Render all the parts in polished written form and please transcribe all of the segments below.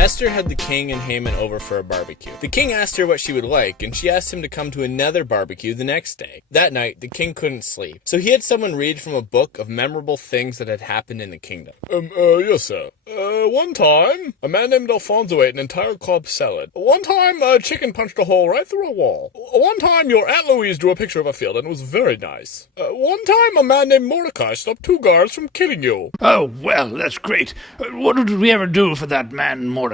Esther had the king and Haman over for a barbecue. The king asked her what she would like, and she asked him to come to another barbecue the next day. That night, the king couldn't sleep, so he had someone read from a book of memorable things that had happened in the kingdom. Yes, sir. One time, a man named Alfonso ate an entire club salad. One time, a chicken punched a hole right through a wall. One time, your Aunt Louise drew a picture of a field, and it was very nice. One time, a man named Mordecai stopped 2 guards from killing you. Oh, well, that's great. What did we ever do for that man, Mordecai?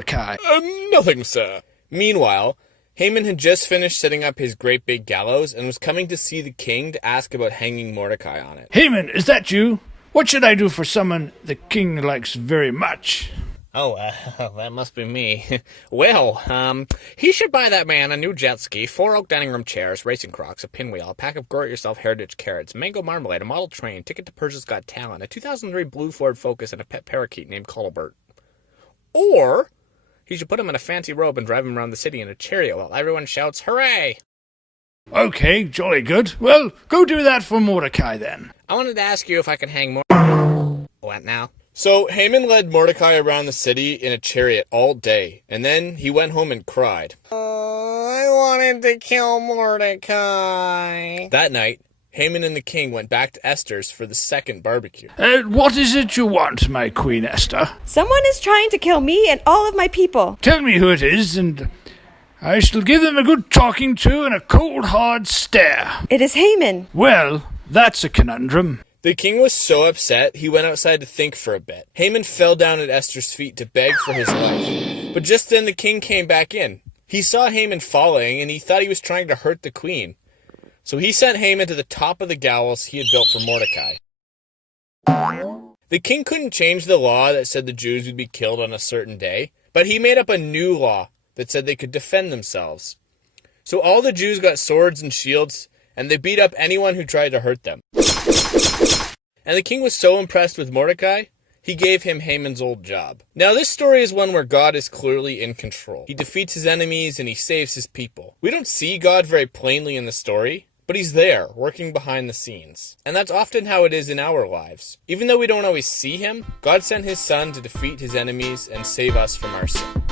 Nothing, sir. Meanwhile, Haman had just finished setting up his great big gallows and was coming to see the king to ask about hanging Mordecai on it. Haman, is that you? What should I do for someone the king likes very much? Oh, that must be me. Well, he should buy that man a new jet ski, 4 oak dining room chairs, racing crocs, a pinwheel, a pack of grow-it-yourself heritage carrots, mango marmalade, a model train, ticket to Persia's Got Talent, a 2003 blue Ford Focus, and a pet parakeet named Colbert. Or he should put him in a fancy robe and drive him around the city in a chariot while everyone shouts, "Hooray!" Okay, jolly good. Well, go do that for Mordecai then. I wanted to ask you if I could hang more... What now? So Haman led Mordecai around the city in a chariot all day, and then he went home and cried. I wanted to kill Mordecai. That night, Haman and the king went back to Esther's for the second barbecue. What is it you want, my Queen Esther? Someone is trying to kill me and all of my people. Tell me who it is, and I shall give them a good talking to and a cold, hard stare. It is Haman. Well, that's a conundrum. The king was so upset, he went outside to think for a bit. Haman fell down at Esther's feet to beg for his life. But just then the king came back in. He saw Haman falling, and he thought he was trying to hurt the queen. So he sent Haman to the top of the gallows he had built for Mordecai. The king couldn't change the law that said the Jews would be killed on a certain day, but he made up a new law that said they could defend themselves. So all the Jews got swords and shields, and they beat up anyone who tried to hurt them. And the king was so impressed with Mordecai, he gave him Haman's old job. Now this story is one where God is clearly in control. He defeats his enemies and he saves his people. We don't see God very plainly in the story, but he's there, working behind the scenes. And that's often how it is in our lives. Even though we don't always see him, God sent his son to defeat his enemies and save us from our sin.